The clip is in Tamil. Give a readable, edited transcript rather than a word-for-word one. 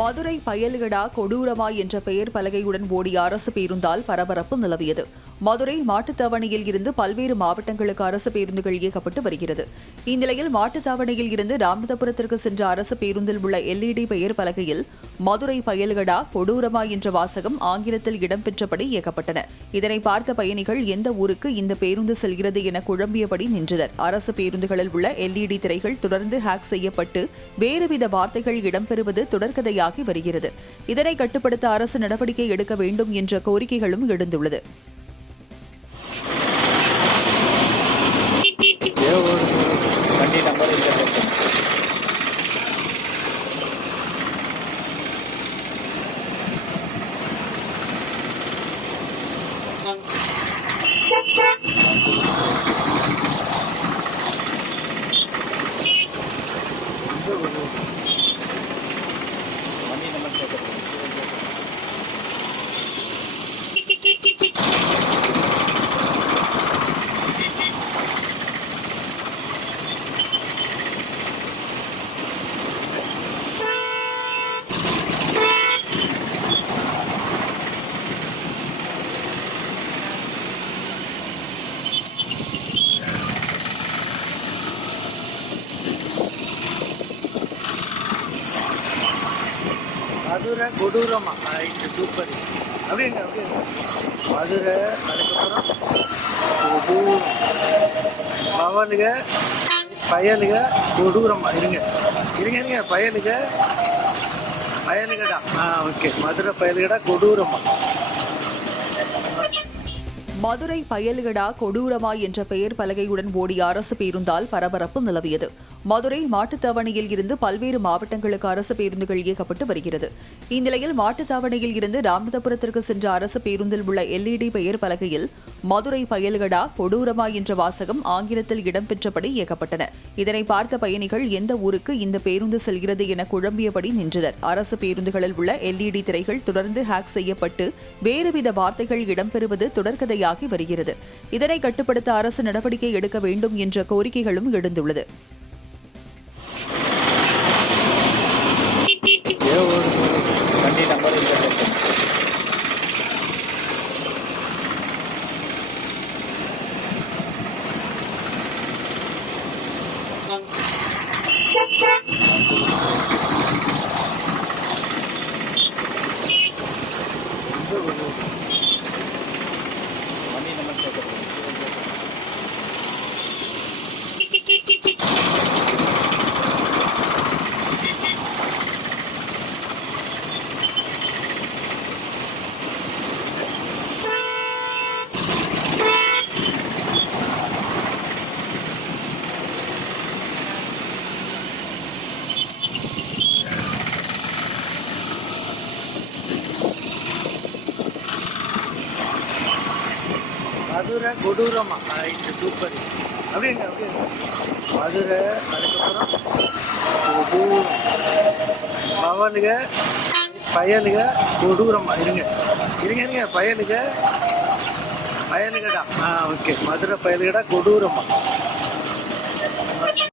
மதுரை பயலுகடா கொடூரமா என்ற பெயர் பலகையுடன் ஓடிய அரசு பேருந்தால் பரபரப்பு நிலவியது. மதுரை மாட்டுத்தாவணியில் இருந்து பல்வேறு மாவட்டங்களுக்கு அரசு பேருந்துகள் இயக்கப்பட்டு வருகிறது. இந்நிலையில் மாட்டுத்தாவணியில் இருந்து ராமநாதபுரத்திற்கு சென்ற அரசு பேருந்தில் உள்ள LED பெயர் பலகையில் மதுரை பயலுகடா கொடூரமா என்ற வாசகம் ஆங்கிலத்தில் இடம்பெற்றபடி இயக்கப்பட்டன. இதனை பார்த்த பயணிகள் எந்த ஊருக்கு இந்த பேருந்து செல்கிறது என குழம்பியபடி நின்றனர். அரசு பேருந்துகளில் உள்ள LED திரைகள் தொடர்ந்து ஹேக் செய்யப்பட்டு வேறுவித வார்த்தைகள் இடம்பெறுவது தொடர்கதையாகி வருகிறது. இதனை கட்டுப்படுத்த அரசு நடவடிக்கை எடுக்க வேண்டும் என்ற கோரிக்கைகளும் எழுந்துள்ளது. மதுரை கொடூரமா சூப்பர். அப்படிங்க மதுரை, அதுக்கப்புறம் பவலுக பயலுக கொடூரமா இருங்க பயலுகடா. ஓகே, மதுரை பயலுகடா கொடூரமா. மதுரை பயலுகடா கொடூரமா என்ற பெயர் பலகையுடன் ஓடிய அரசு பேருந்தால் பரபரப்பு நிலவியது. மதுரை மாட்டுத்தாவணியில் இருந்து பல்வேறு மாவட்டங்களுக்கு அரசு பேருந்துகள் இயக்கப்பட்டு வருகிறது. இந்நிலையில் மாட்டுத்தாவணியில் இருந்து ராமநாதபுரத்திற்கு சென்ற அரசு பேருந்தில் உள்ள LED பெயர் பலகையில் மதுரை பயலுகடா கொடூரமா என்ற வாசகம் ஆங்கிலத்தில் இடம்பெற்றபடி இயக்கப்பட்டன. இதனை பார்த்த பயணிகள் எந்த ஊருக்கு இந்த பேருந்து செல்கிறது என குழம்பியபடி நின்றனர். அரசு பேருந்துகளில் உள்ள LED திரைகள் தொடர்ந்து ஹேக் செய்யப்பட்டு வேறுவித வார்த்தைகள் இடம்பெறுவது தொடர்கதையாகி வருகிறது. இதனை கட்டுப்படுத்த அரசு நடவடிக்கை எடுக்க வேண்டும் என்ற கோரிக்கைகளும் எழுந்துள்ளது. மதுரை கொடூரமா சூப்பர். அப்படிங்க மதுரை, அதுக்கப்புறம் பவலுக பயலுக கொடூரமா இருங்க பயலுகடா. ஓகே, மதுரை பயலுகடா கொடூரமா.